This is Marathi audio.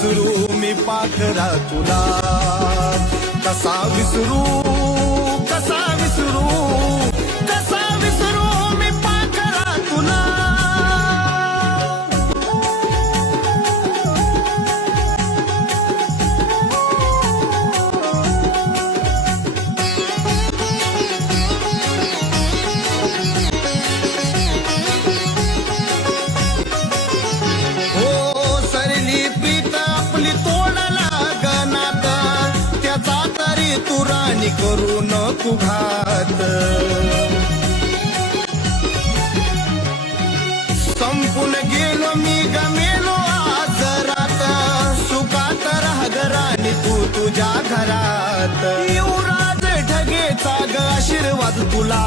विसरू मी पाखरा तुला, कसा विसरू, कसा विसरू, कसा विसरू मी पाखरा तुला. करू नको घात, संपून गेलो मी गमेलो आज रात, सुखात राह घरानी तू तुझ्या घरात. युवराज ढगेचा ग आशीर्वाद तुला.